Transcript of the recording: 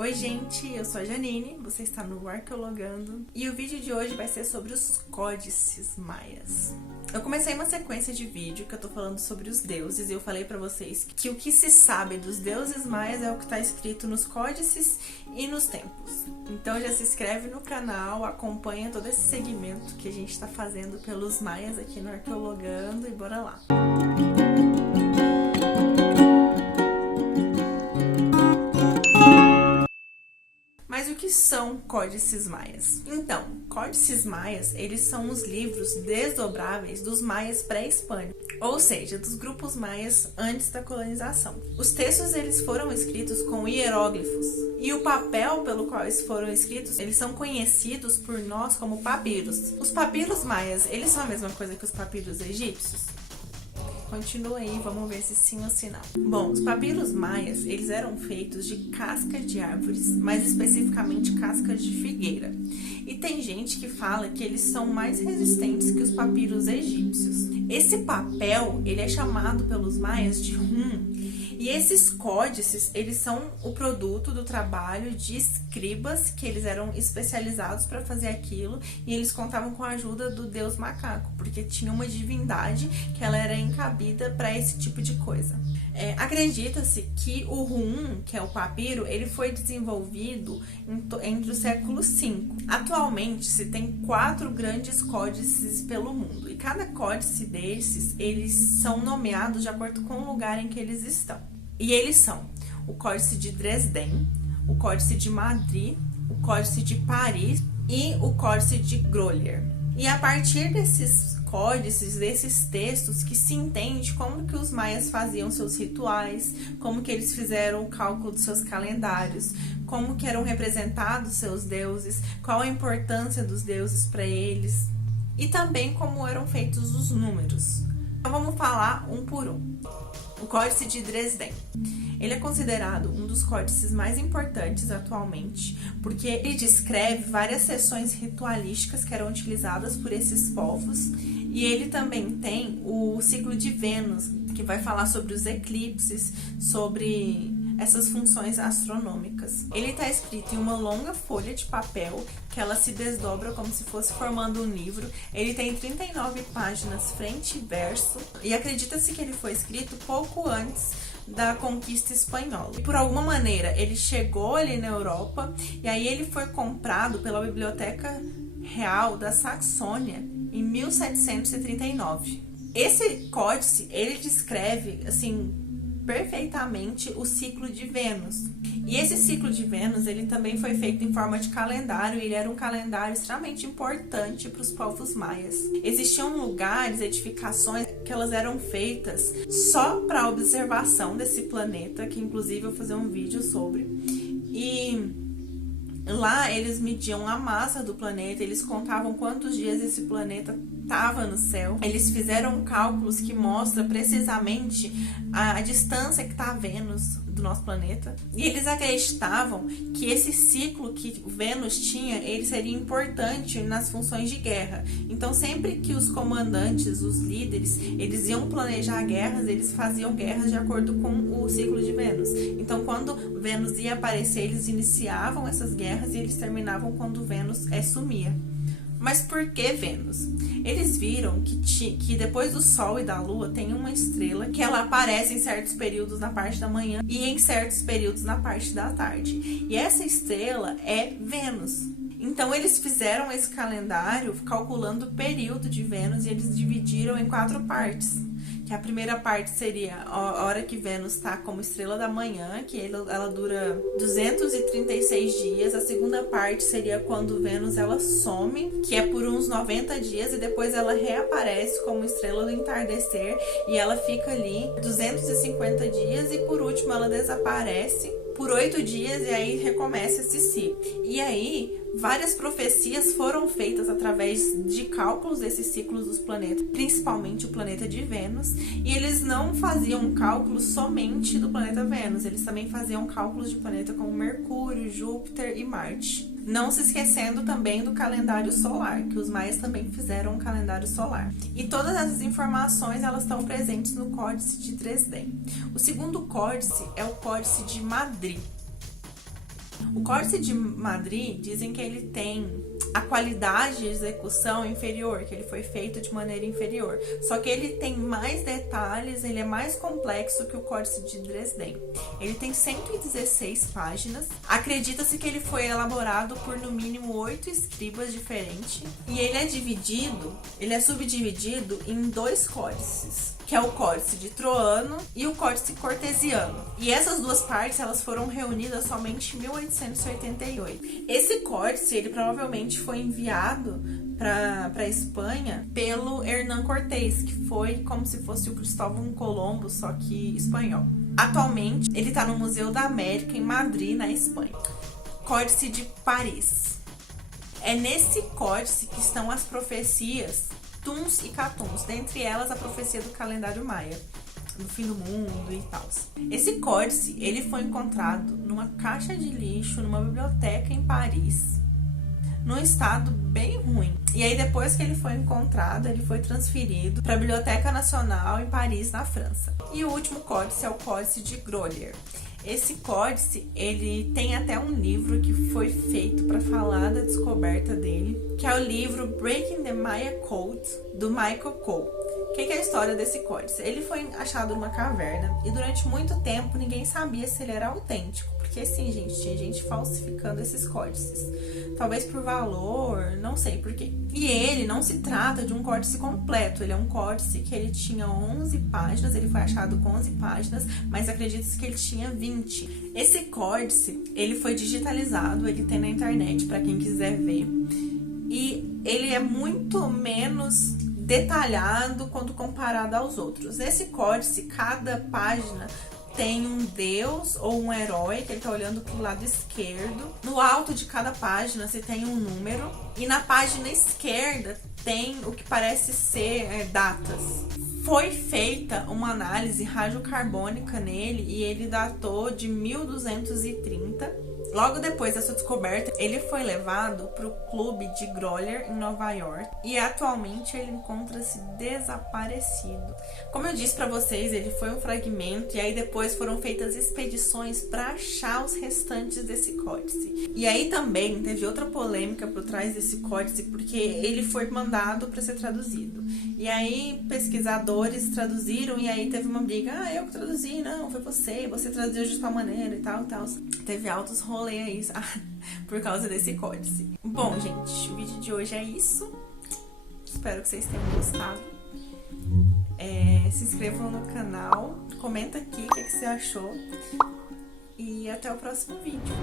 Oi gente, eu sou a Janine, você está no Arqueologando e o vídeo de hoje vai ser sobre os códices maias. Eu comecei uma sequência de vídeo que eu tô falando sobre os deuses e eu falei pra vocês que o que se sabe dos deuses maias é o que tá escrito nos códices e nos templos. Então já se inscreve no canal, acompanha todo esse segmento que a gente tá fazendo pelos maias aqui no Arqueologando e bora lá! Mas o que são códices maias? Então, códices maias, eles são os livros desdobráveis dos maias pré-hispânicos, ou seja, dos grupos maias antes da colonização. Os textos eles foram escritos com hieróglifos e o papel pelo qual eles foram escritos, eles são conhecidos por nós como papiros. Os papiros maias, eles são a mesma coisa que os papiros egípcios? Continua aí, vamos ver se sim ou se não. Bom, os papiros maias, eles eram feitos de cascas de árvores, mais especificamente cascas de figueira. E tem gente que fala que eles são mais resistentes que os papiros egípcios. Esse papel, ele é chamado pelos maias de rum. E esses códices, eles são o produto do trabalho de escribas, que eles eram especializados para fazer aquilo, e eles contavam com a ajuda do deus macaco, porque tinha uma divindade que ela era encabida para esse tipo de coisa. Acredita-se que o rum, que é o papiro, ele foi desenvolvido entre o século V. Atualmente, se tem 4 grandes códices pelo mundo, e cada códice desses, eles são nomeados de acordo com o lugar em que eles estão. E eles são o Códice de Dresden, o Códice de Madrid, o Códice de Paris e o Códice de Grolier. E a partir desses códices, desses textos, que se entende como que os maias faziam seus rituais, como que eles fizeram o cálculo dos seus calendários, como que eram representados seus deuses, qual a importância dos deuses para eles e também como eram feitos os números. Então vamos falar um por um. O Códice de Dresden. Ele é considerado um dos códices mais importantes atualmente, porque ele descreve várias sessões ritualísticas que eram utilizadas por esses povos, e ele também tem o ciclo de Vênus, que vai falar sobre os eclipses, sobre essas funções astronômicas. Ele está escrito em uma longa folha de papel, que ela se desdobra como se fosse formando um livro. Ele tem 39 páginas frente e verso, e acredita-se que ele foi escrito pouco antes da conquista espanhola. E por alguma maneira ele chegou ali na Europa, e aí ele foi comprado pela Biblioteca Real da Saxônia em 1739. Esse códice, ele descreve, assim, perfeitamente o ciclo de Vênus. E esse ciclo de Vênus, ele também foi feito em forma de calendário, e ele era um calendário extremamente importante para os povos maias. Existiam lugares, edificações, que elas eram feitas só para observação desse planeta, que inclusive eu vou fazer um vídeo sobre. E lá eles mediam a massa do planeta, eles contavam quantos dias esse planeta estava no céu. Eles fizeram cálculos que mostram precisamente a distância que está Vênus do nosso planeta. E eles acreditavam que esse ciclo que Vênus tinha, ele seria importante nas funções de guerra. Então sempre que os comandantes, os líderes, eles iam planejar guerras, eles faziam guerras de acordo com o ciclo de Vênus. Então quando Vênus ia aparecer, eles iniciavam essas guerras e eles terminavam quando Vênus sumia. Mas por que Vênus? Eles viram que depois do Sol e da Lua tem uma estrela que ela aparece em certos períodos na parte da manhã e em certos períodos na parte da tarde. E essa estrela é Vênus. Então eles fizeram esse calendário calculando o período de Vênus, e eles dividiram em 4 partes. Que a primeira parte seria a hora que Vênus está como estrela da manhã, que ela dura 236 dias. A segunda parte seria quando Vênus ela some, que é por uns 90 dias, e depois ela reaparece como estrela do entardecer, e ela fica ali 250 dias, e por último ela desaparece por 8 dias, e aí recomeça esse ciclo. E aí várias profecias foram feitas através de cálculos desses ciclos dos planetas, principalmente o planeta de Vênus, e eles não faziam cálculos somente do planeta Vênus, eles também faziam cálculos de planeta como Mercúrio, Júpiter e Marte. Não se esquecendo também do calendário solar, que os maias também fizeram um calendário solar. E todas essas informações elas estão presentes no Códice de Dresden. O segundo códice é o Códice de Madrid. O Códice de Madrid dizem que ele tem a qualidade de execução inferior, que ele foi feito de maneira inferior. Só que ele tem mais detalhes, ele é mais complexo que o Códice de Dresden. Ele tem 116 páginas. Acredita-se que ele foi elaborado por no mínimo 8 escribas diferentes. E ele é subdividido em 2 códices, que é o Códice de Troano e o Códice Cortesiano. E essas duas partes, elas foram reunidas somente em 1888. Esse códice, ele provavelmente foi enviado para a Espanha pelo Hernán Cortés, que foi como se fosse o Cristóvão Colombo, só que espanhol. Atualmente, ele está no Museu da América, em Madrid, na Espanha. Códice de Paris. É nesse códice que estão as profecias Tuns e Catuns, dentre elas a profecia do calendário maia, do fim do mundo e tal. Esse códice, ele foi encontrado numa caixa de lixo, numa biblioteca em Paris, num estado bem ruim. E aí, depois que ele foi encontrado, ele foi transferido para a Biblioteca Nacional em Paris, na França. E o último códice é o Códice de Grolier. Esse códice, ele tem até um livro que foi feito para falar da descoberta dele, que é o livro Breaking the Maya Code, do Michael Cole. O que é a história desse códice? Ele foi achado numa caverna e durante muito tempo ninguém sabia se ele era autêntico, porque sim, gente, tinha gente falsificando esses códices. Talvez por valor, não sei por quê. E ele não se trata de um códice completo, ele é um códice que ele tinha 11 páginas, ele foi achado com 11 páginas, mas acredita-se que ele tinha 20. Esse códice, ele foi digitalizado, ele tem na internet para quem quiser ver. E ele é muito menos detalhado quando comparado aos outros. Nesse códice, cada página tem um deus ou um herói, que ele tá olhando pro lado esquerdo. No alto de cada página você tem um número. E na página esquerda tem o que parece ser datas. Foi feita uma análise radiocarbônica nele e ele datou de 1230. Logo depois dessa descoberta, ele foi levado para o clube de Grolier, em Nova York, e atualmente ele encontra-se desaparecido. Como eu disse para vocês, ele foi um fragmento, e aí depois foram feitas expedições para achar os restantes desse códice. E aí também teve outra polêmica por trás desse códice, porque ele foi mandado para ser traduzido. E aí pesquisadores traduziram, e aí teve uma briga, eu que traduzi, não, foi você traduziu de tal maneira e tal. Teve altos rolês aí por causa desse códice. Bom, gente, o vídeo de hoje é isso. Espero que vocês tenham gostado. Se inscrevam no canal, comenta aqui o que você achou. E até o próximo vídeo.